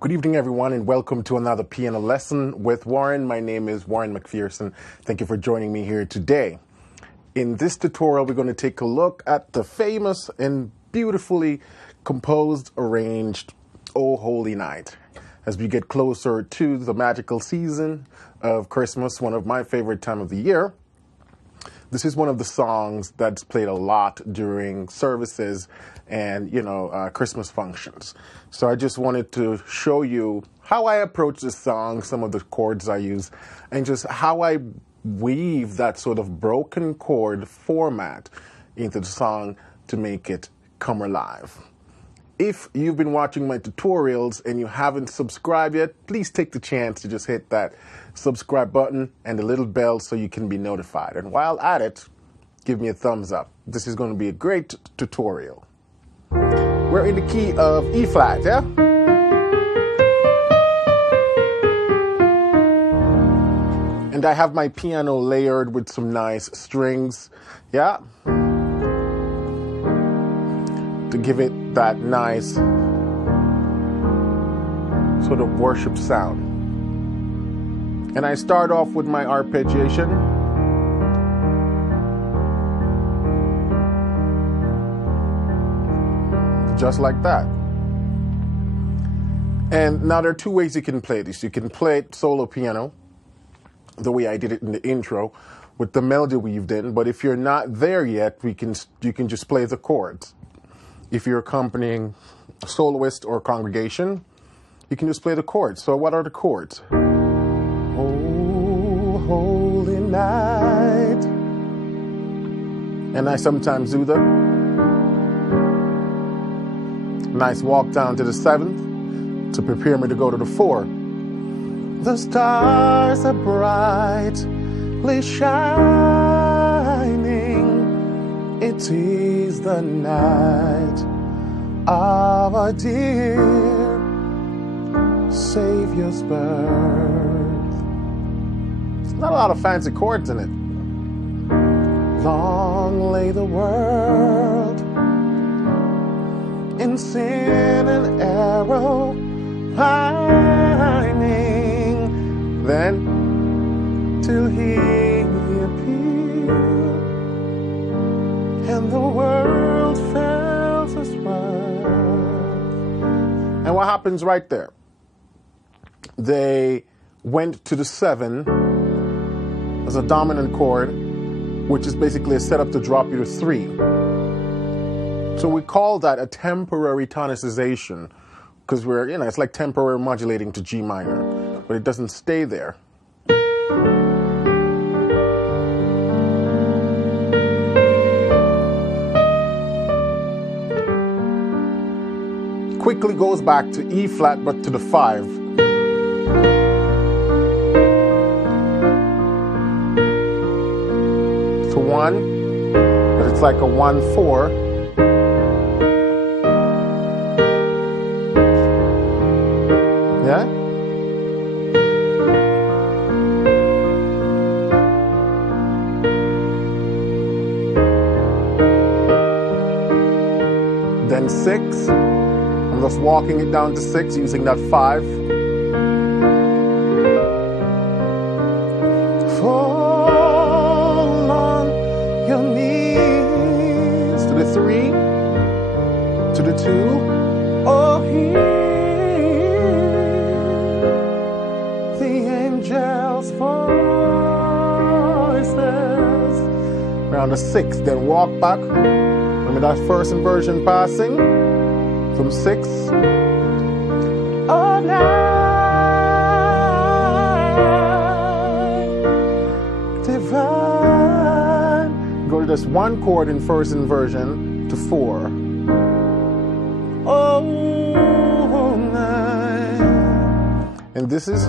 Good evening, everyone, and welcome to another piano lesson with Warren. My name is Warren Macpherson. Thank you for joining me here today. In this tutorial, we're going to take a look at the famous and beautifully composed, arranged "O Holy Night." As we get closer to the magical season of Christmas, one of my favorite time of the year, this is one of the songs that's played a lot during services and, Christmas functions. So I just wanted to show you how I approach this song, some of the chords I use, and just how I weave that sort of broken chord format into the song to make it come alive. If you've been watching my tutorials and you haven't subscribed yet, please take the chance to just hit that subscribe button and the little bell so you can be notified. And while at it, give me a thumbs up. This is going to be a great tutorial. We're in the key of E flat, yeah? And I have my piano layered with some nice strings, yeah? To give it that nice sort of worship sound. And I start off with my arpeggiation. Just like that. And now there are two ways you can play this. You can play it solo piano, the way I did it in the intro, with the melody weaved in. But if you're not there yet, you can just play the chords. If you're accompanying a soloist or a congregation, you can just play the chords. So what are the chords? Oh, holy night. And I sometimes do the nice walk down to the 7th to prepare me to go to the 4. The stars are brightly shining. It is the night of our dear Savior's birth. There's not a lot of fancy chords in it. Long lay the world in sin and error pining, then till he appeared and the world felt as well. And what happens right there? They went to the 7 as a dominant chord, which is basically a setup to drop you to 3. So we call that a temporary tonicization because it's like temporary modulating to G minor, but it doesn't stay there. Quickly goes back to E flat, but to the 5. To 1, but it's like a 1-4. Yeah? Then 6. I'm just walking it down to 6 using that 5. Fall on your knees to the 3, to the 2. Oh, hear the angels' voices. Around the 6, then walk back. Remember that first inversion passing from 6. Oh, night divine. Go to this 1 chord in first inversion to 4. Oh, night. And this is,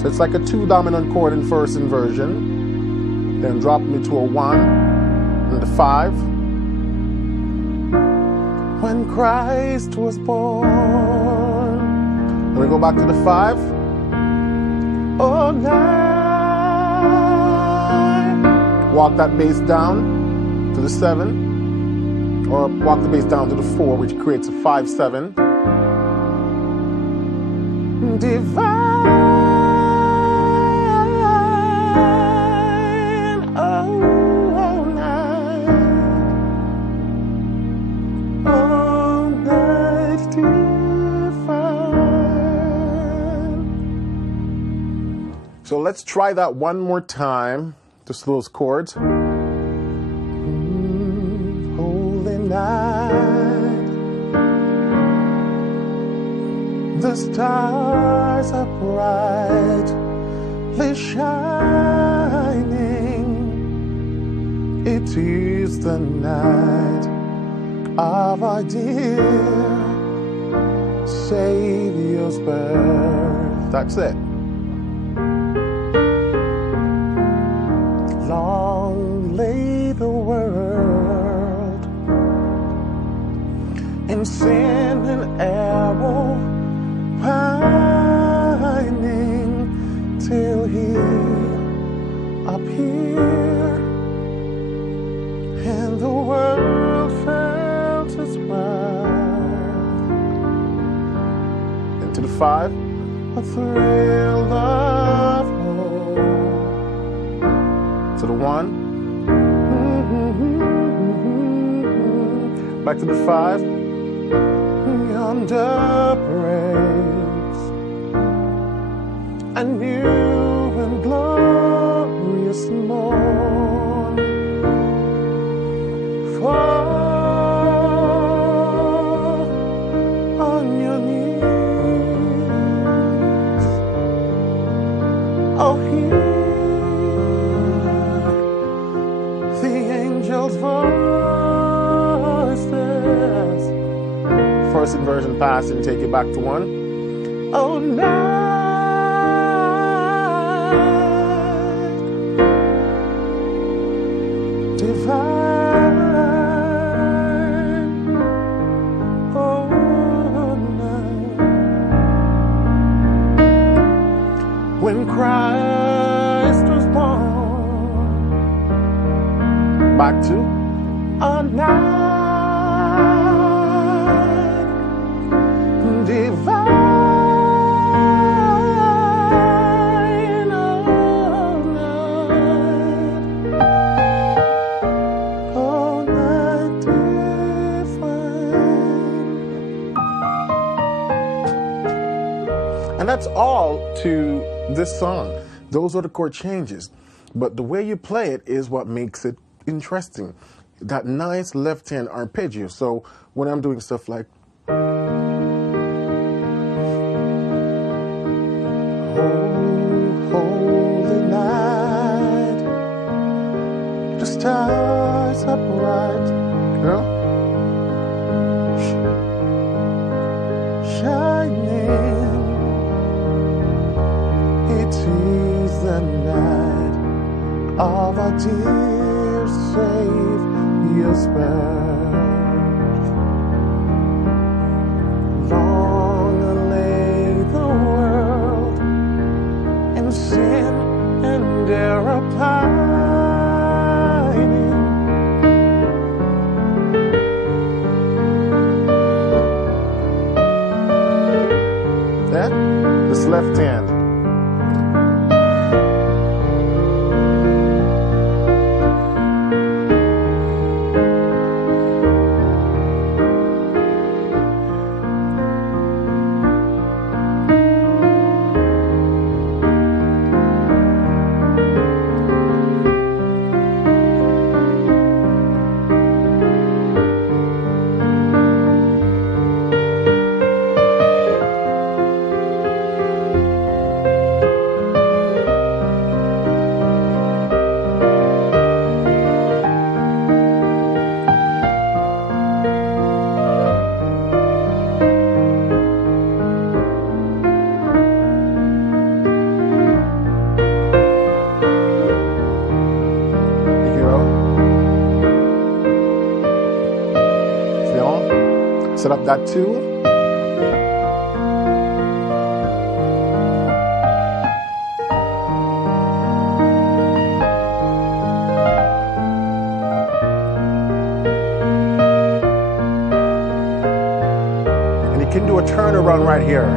so it's like a 2 dominant chord in first inversion, then drop me to a 1 and the 5. When Christ was born. Then we go back to the 5. Oh, night. Walk that bass down to the 7. Or walk the bass down to the 4, which creates a 5-7. divine, all night divine. So let's try that one more time, just those chords. Holy night, the stars are brightly shining. It is the night of our dear Savior's birth. That's it. Long lay the world in sin and error, pining till he appeared, and the world felt his wrath. Into the 5, a thrill of hope. To the 1, back to the 5. Yonder breaks a new and glorious morn. Fall on your knees, oh, hear the angels' voices. First inversion pass and take it back to 1. Oh, night divine, oh, night when Christ was born. Back to a night divine, all night divine. And that's all to this song. Those are the chord changes. But the way you play it is what makes it interesting. That nice left hand arpeggio. So when I'm doing stuff like holy night, the stars are bright, girl, shining. It is the night of our dear Savior's birth. Long lay the world in sin and error pining. That, this left hand. Set up that 2. And you can do a turnaround right here.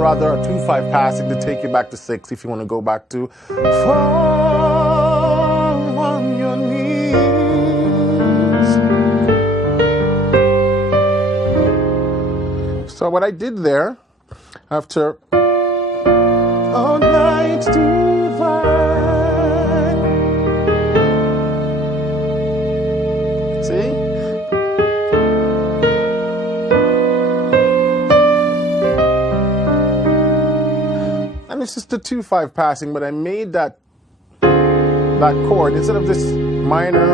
or rather a 2/5 passing to take you back to 6 if you want to go back to fall on your knees. So what I did there, after all night divine, see? And it's just a 2/5 passing, but I made that chord, instead of this minor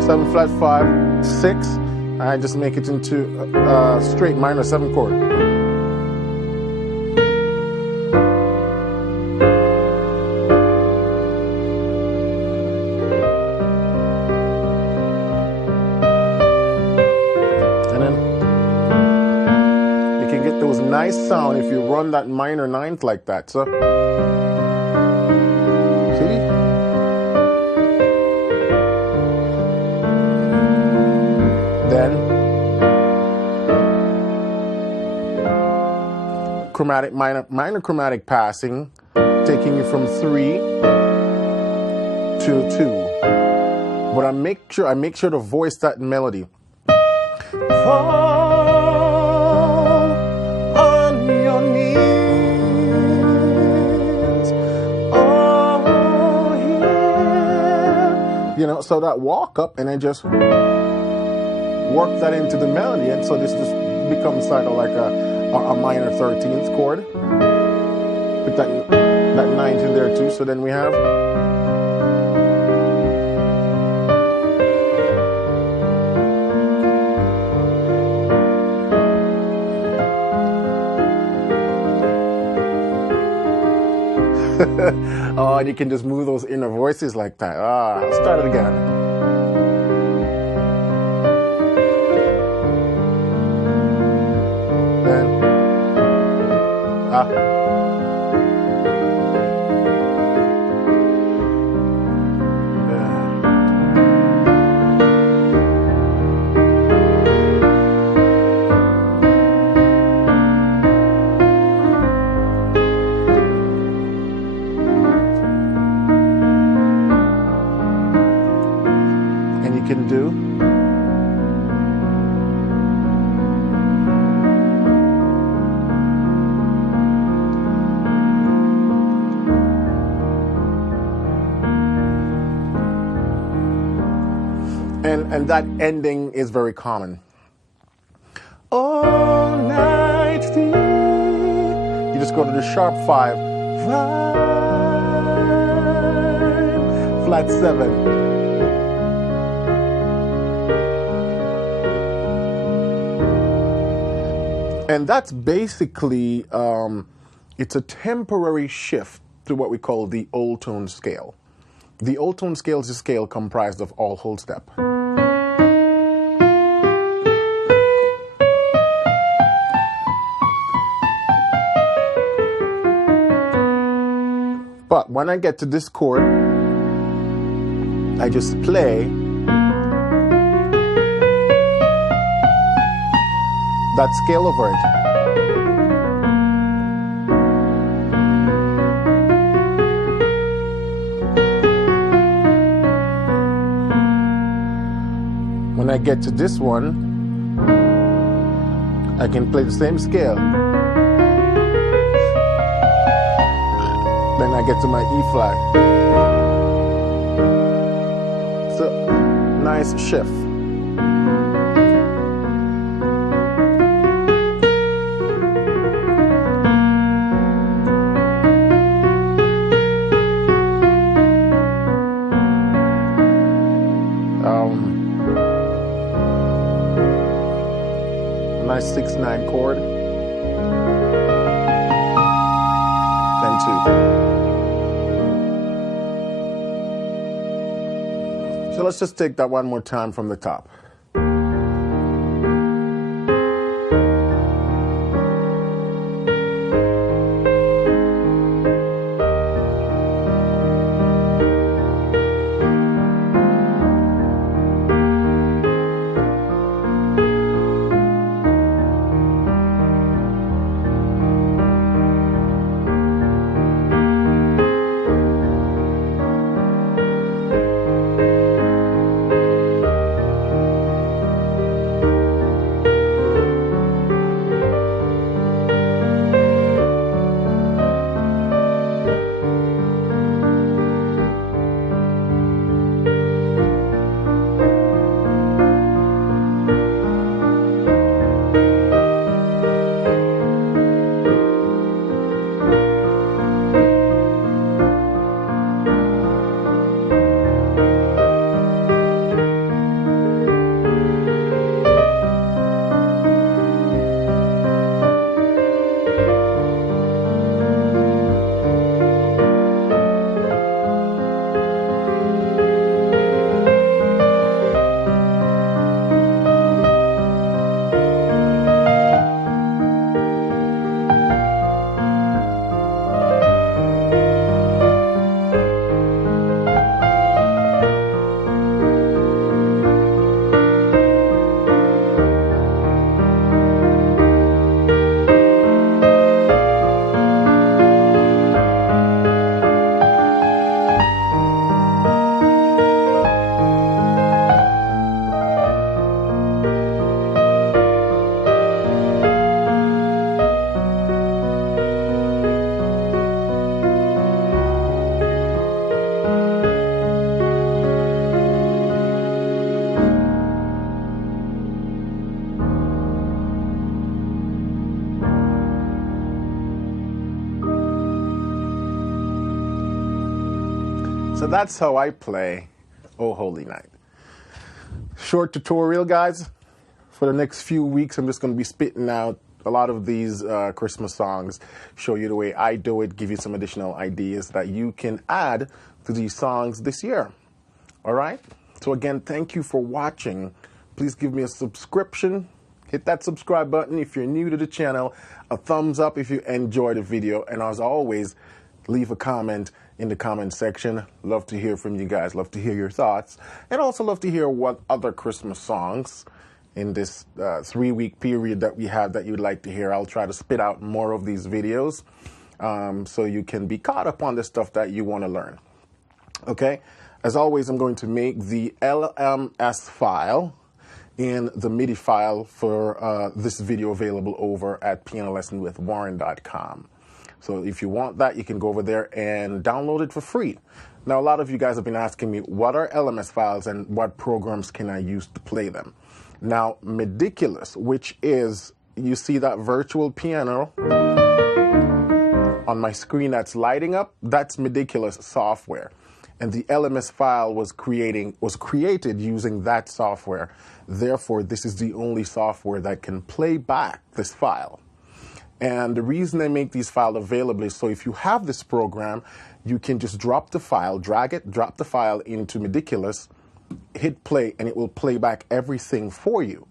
7 flat 5 6, I just make it into a straight minor 7 chord. Nice sound if you run that minor 9th like that. So, see? Then, chromatic minor chromatic passing, taking you from 3 to 2. But I make sure to voice that melody. You know, so that walk up, and I just work that into the melody, and so this just becomes sort of like a minor 13th chord. Put that 9th in there too. So then we have oh, and you can just move those inner voices like that. I'll start it again. Then, can do. And that ending is very common. All night you just go to the sharp 5, flat 7. And that's basically, it's a temporary shift to what we call the old tone scale. The old tone scale is a scale comprised of all whole step. But when I get to this chord, I just play that scale over it. When I get to this one, I can play the same scale. Then I get to my E flat. So, nice shift. Nice 6/9 chord. Then 2. So let's just take that one more time from the top. So that's how I play Oh Holy Night. Short tutorial, guys. For the next few weeks, I'm just going to be spitting out a lot of these Christmas songs, show you the way I do it, give you some additional ideas that you can add to these songs this year. All right? So again, thank you for watching. Please give me a subscription. Hit that subscribe button if you're new to the channel, a thumbs up if you enjoyed the video, and as always, leave a comment in the comment section. Love to hear from you guys, love to hear your thoughts, and also love to hear what other Christmas songs in this 3-week period that we have that you'd like to hear. I'll try to spit out more of these videos so you can be caught up on the stuff that you want to learn. Okay? As always, I'm going to make the LMS file and the MIDI file for this video available over at pianolessonwithwarren.com. So if you want that, you can go over there and download it for free. Now, a lot of you guys have been asking me, what are LMS files and what programs can I use to play them? Now, Meticulous, which is, you see that virtual piano on my screen that's lighting up, that's Meticulous software. And the LMS file was created using that software. Therefore, this is the only software that can play back this file. And the reason I make these files available is so if you have this program, you can just drop the file, drag it, drop the file into Meticulous, hit play, and it will play back everything for you.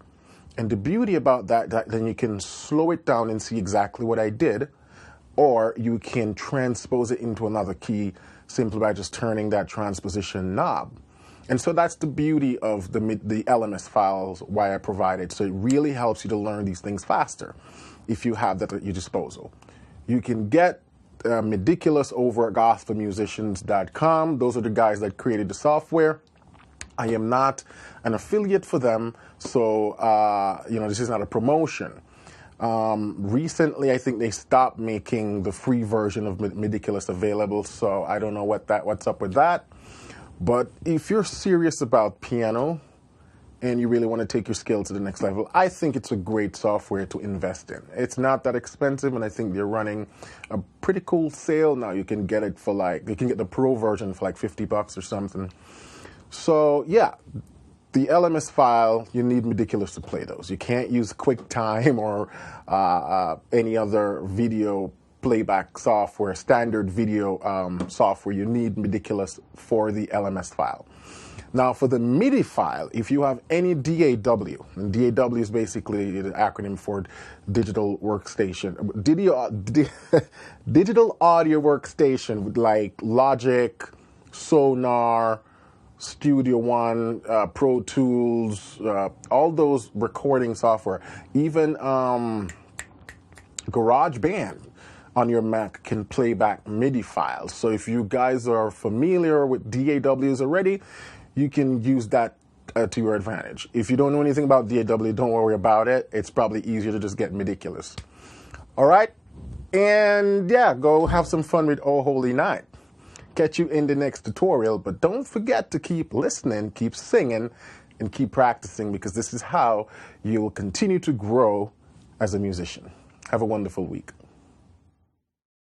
And the beauty about that then you can slow it down and see exactly what I did, or you can transpose it into another key simply by just turning that transposition knob. And so that's the beauty of the LMS files, why I provide it. So it really helps you to learn these things faster if you have that at your disposal. You can get Meticulous over at gospelmusicians.com. Those are the guys that created the software. I am not an affiliate for them, so this is not a promotion. Recently, I think they stopped making the free version of Meticulous available, so I don't know what's up with that. But if you're serious about piano and you really want to take your skill to the next level, I think it's a great software to invest in. It's not that expensive, and I think they're running a pretty cool sale now. You can get it for you can get the pro version for like $50 or something. So yeah, the LMS file, you need Meticulous to play those. You can't use QuickTime or any other video playback software, standard video software. You need Meticulous for the LMS file. Now for the MIDI file, if you have any DAW, and DAW is basically the acronym for Digital Workstation, Digital Audio Workstation with like Logic, Sonar, Studio One, Pro Tools, all those recording software, even GarageBand on your Mac can play back MIDI files. So if you guys are familiar with DAWs already, you can use that to your advantage. If you don't know anything about DAW, don't worry about it. It's probably easier to just get Meticulous. All right? And yeah, go have some fun with Oh Holy Night. Catch you in the next tutorial, but don't forget to keep listening, keep singing, and keep practicing, because this is how you'll continue to grow as a musician. Have a wonderful week.